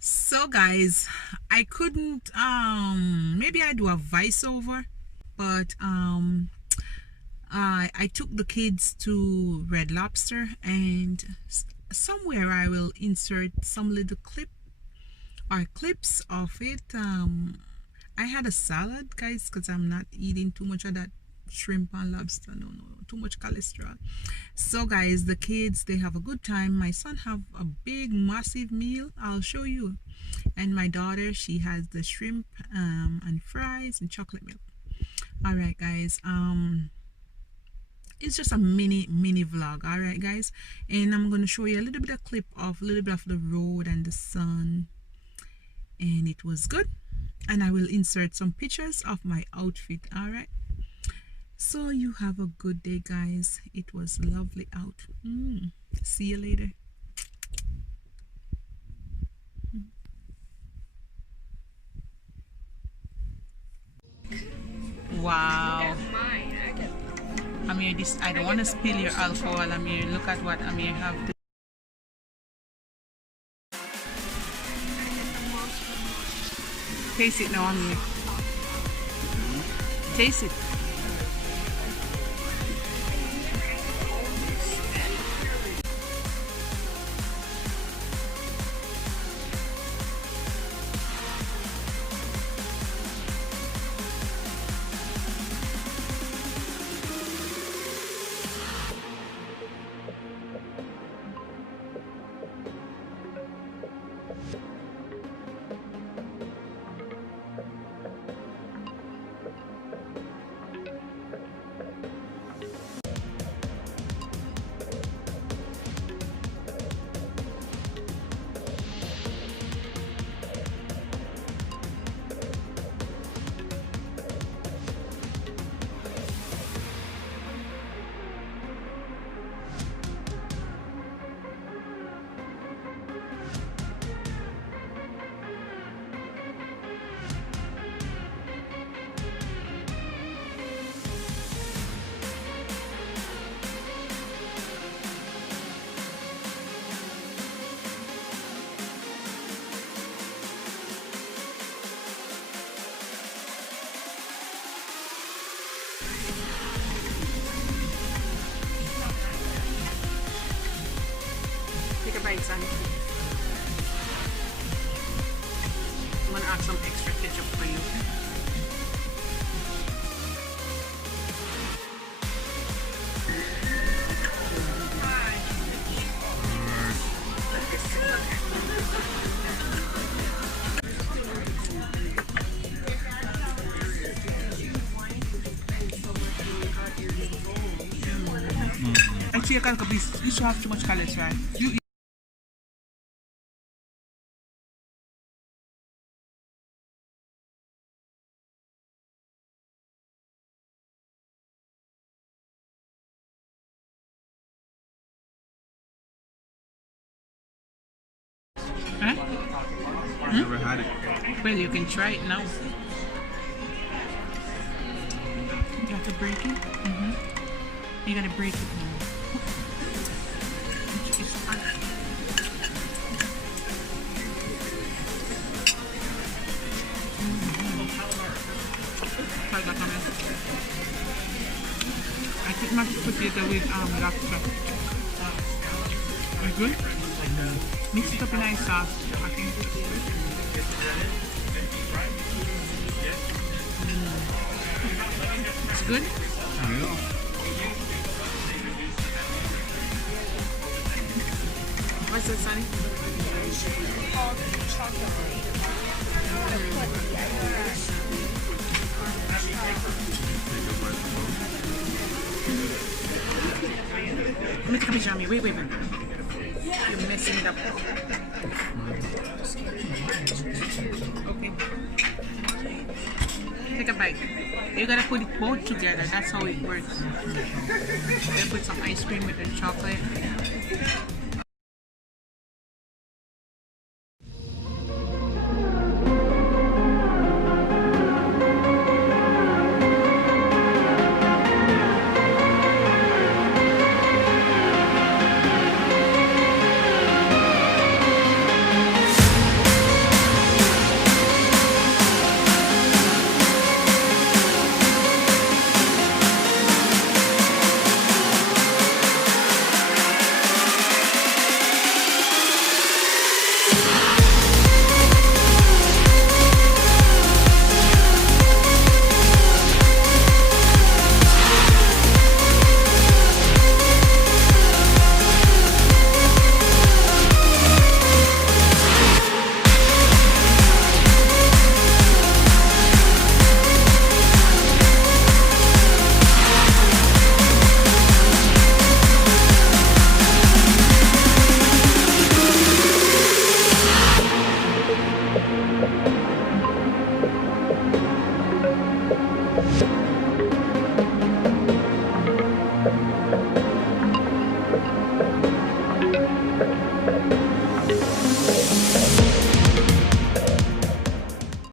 So guys, I couldn't maybe I do a voiceover, but I took the kids to Red Lobster, and somewhere I will insert some little clips of it. I had a salad, guys, because I'm not eating too much of that shrimp and lobster. No, too much cholesterol. So guys, the kids, they have a good time. My son have a big massive meal. I'll show you. And my daughter, she has the shrimp and fries and chocolate milk. All right guys, it's just a mini vlog. All right guys, and I'm going to show you a little bit of clip of the road and the sun, and it was good. And I will insert some pictures of my outfit. All right, so you have a good day guys. It was lovely out. See you later. Wow, Amir, this, I don't want to spill your alcohol. Amir, look at what Amir have to. Taste it now, Amir. Taste it. Take a bite, son. I'm gonna add some extra ketchup for you. Actually, I can't be. You should have too much cholesterol. You eat. Huh? I've never had it. Well, you can try it now. You have to break it. You gotta break it now. It's hot. Try that on it. I think mashed potato with lobster. Is good? Mix it up in nice sauce, I think. It's good? Yeah. What's that, Sonny? Let me take a picture of me. Wait. You're messing it up. Okay. Take a bite. You gotta put it both together. That's how it works. You put some ice cream with the chocolate.